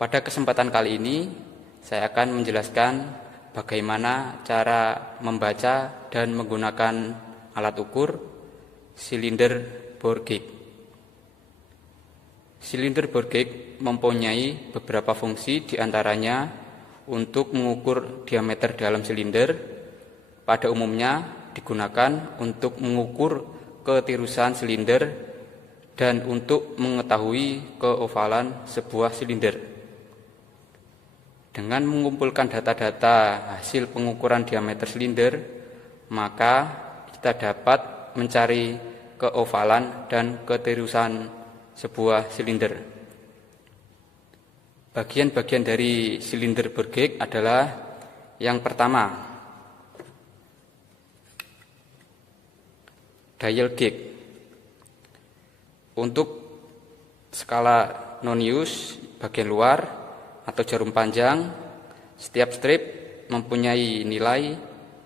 Pada kesempatan kali ini, saya akan menjelaskan bagaimana cara membaca dan menggunakan alat ukur silinder bore gauge. Silinder bore gauge mempunyai beberapa fungsi, diantaranya untuk mengukur diameter dalam silinder. Pada umumnya digunakan untuk mengukur ketirusan silinder dan untuk mengetahui keovalan sebuah silinder. Dengan mengumpulkan data-data hasil pengukuran diameter silinder, maka kita dapat mencari keovalan dan ketirusan sebuah silinder. Bagian-bagian dari silinder bore gauge adalah yang pertama, dial gauge. Untuk skala non-use bagian luar atau jarum panjang, setiap strip mempunyai nilai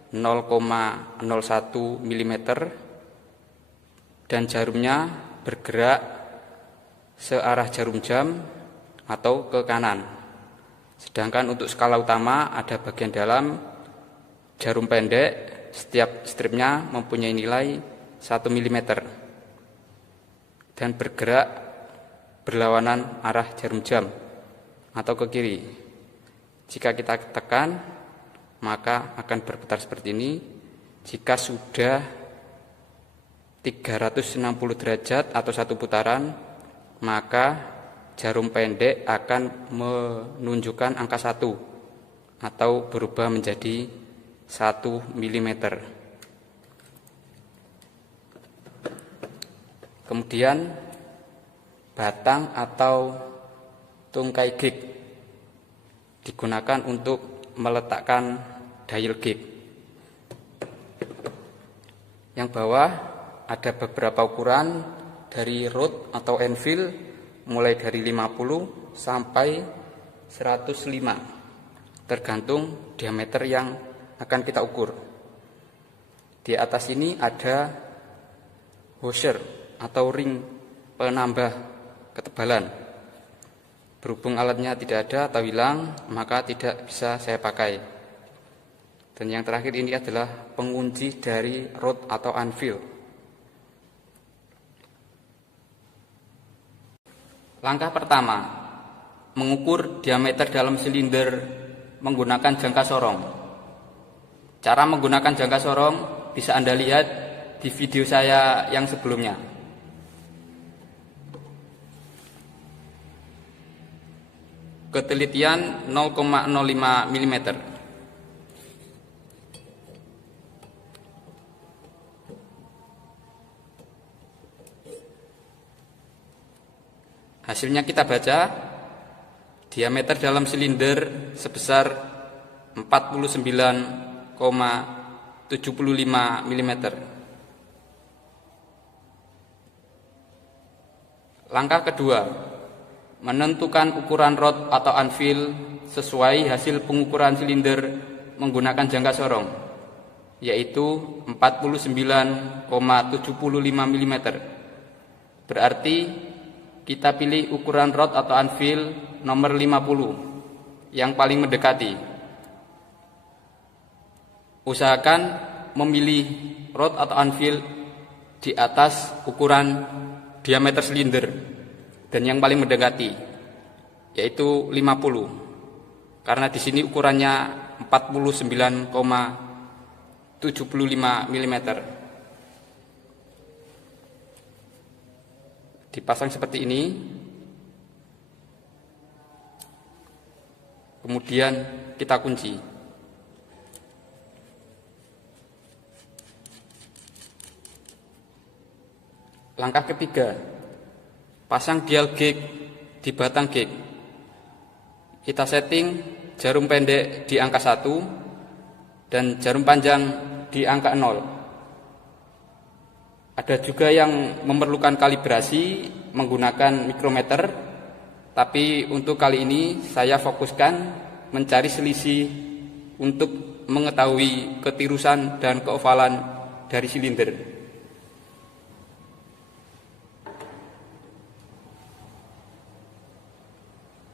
0,01 mm dan jarumnya bergerak searah jarum jam atau ke kanan. Sedangkan untuk skala utama ada bagian dalam jarum pendek, setiap stripnya mempunyai nilai 1 mm dan bergerak berlawanan arah jarum jam atau ke kiri. Jika kita tekan, maka akan berputar seperti ini. Jika sudah 360 derajat atau satu putaran, maka jarum pendek akan menunjukkan angka 1 atau berubah menjadi 1 mm. Kemudian batang atau tungkai gauge digunakan untuk meletakkan dial gauge. Yang bawah ada beberapa ukuran dari rod atau anvil mulai dari 50 sampai 105, tergantung diameter yang akan kita ukur. Di atas ini ada washer atau ring penambah ketebalan. Berhubung alatnya tidak ada atau hilang, maka tidak bisa saya pakai. Dan yang terakhir ini adalah pengunci dari rod atau anvil. Langkah pertama, mengukur diameter dalam silinder menggunakan jangka sorong. Cara menggunakan jangka sorong bisa Anda lihat di video saya yang sebelumnya. Ketelitian 0,05 mm. Hasilnya kita baca, diameter dalam silinder sebesar 49,75 mm. Langkah kedua, menentukan ukuran rod atau anvil sesuai hasil pengukuran silinder menggunakan jangka sorong, yaitu 49,75 mm. Berarti kita pilih ukuran rod atau anvil nomor 50 yang paling mendekati. Usahakan memilih rod atau anvil di atas ukuran diameter silinder dan yang paling mendekati, yaitu 50. Karena di sini ukurannya 49,75 mm. Dipasang seperti ini. Kemudian kita kunci. Langkah ketiga, pasang dial gauge di batang gauge. Kita setting jarum pendek di angka 1 dan jarum panjang di angka 0. Ada juga yang memerlukan kalibrasi menggunakan mikrometer, tapi untuk kali ini saya fokuskan mencari selisih untuk mengetahui ketirusan dan keovalan dari silinder.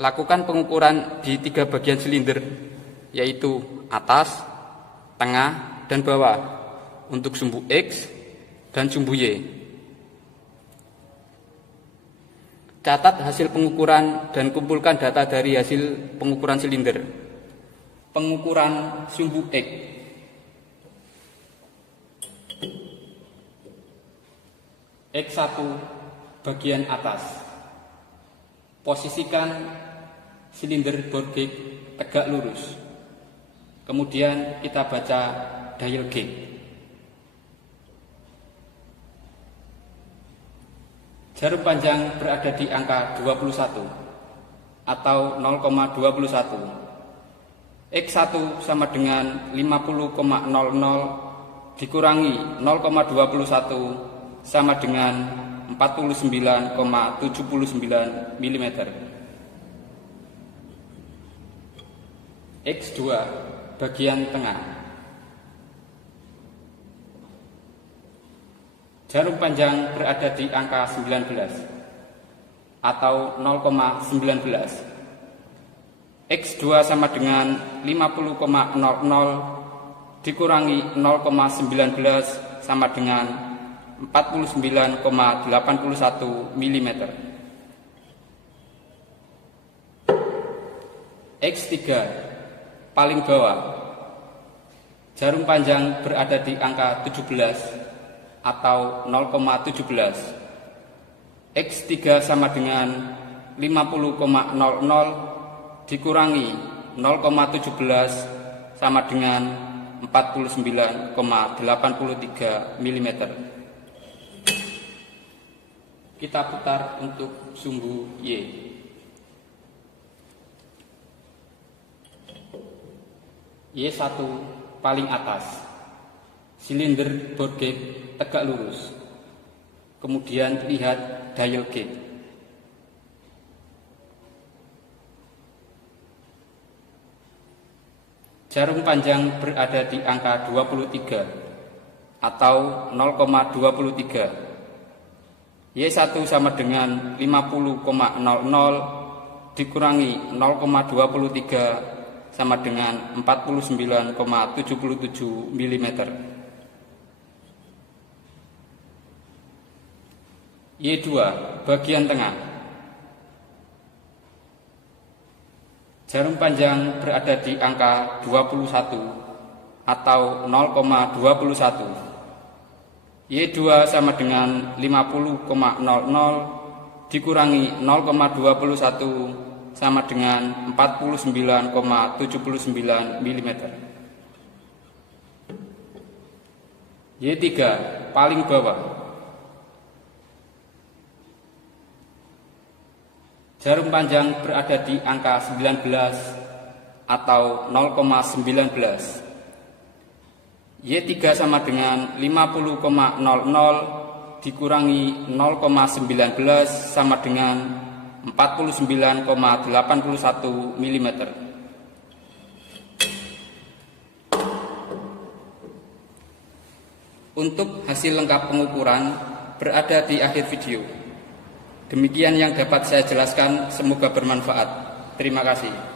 lakukan pengukuran di 3 bagian silinder, yaitu atas, tengah, dan bawah untuk sumbu X dan sumbu Y. Catat hasil pengukuran dan kumpulkan data dari hasil pengukuran silinder. Pengukuran sumbu X. X1 bagian atas. Posisikan silinder bore gauge tegak lurus. Kemudian kita baca dial gauge. Jarum panjang berada di angka 21 atau 0,21. X1 sama dengan 50,00 dikurangi 0,21 sama dengan 49,79 mm. X2 bagian tengah. Jarum panjang berada di angka 19 atau 0,19. X2 sama dengan 50,00 dikurangi 0,19 sama dengan 49,81 mm. X3 paling bawah. Jarum panjang berada di angka 17 atau 0,17. X3 sama dengan 50,00 dikurangi 0,17 sama dengan 49,83 mm. Kita putar untuk sumbu Y. Y1 paling atas. Silinder bore gauge tegak lurus. Kemudian lihat dial gauge. Jarum panjang berada di angka 23 atau 0,23. Y1 sama dengan 50,00 dikurangi 0,23 sama dengan 49,77 mm. Y2 bagian tengah. Jarum panjang berada di angka 21 atau 0,21. Y2 sama dengan 50,00 dikurangi 0,21 sama dengan 49,79 mm. Y3 paling bawah. Jarum panjang berada di angka 19 atau 0,19. Y3 sama dengan 50,00 dikurangi 0,19 sama dengan 49,81 mm. Untuk hasil lengkap pengukuran berada di akhir video. Demikian yang dapat saya jelaskan, semoga bermanfaat. Terima kasih.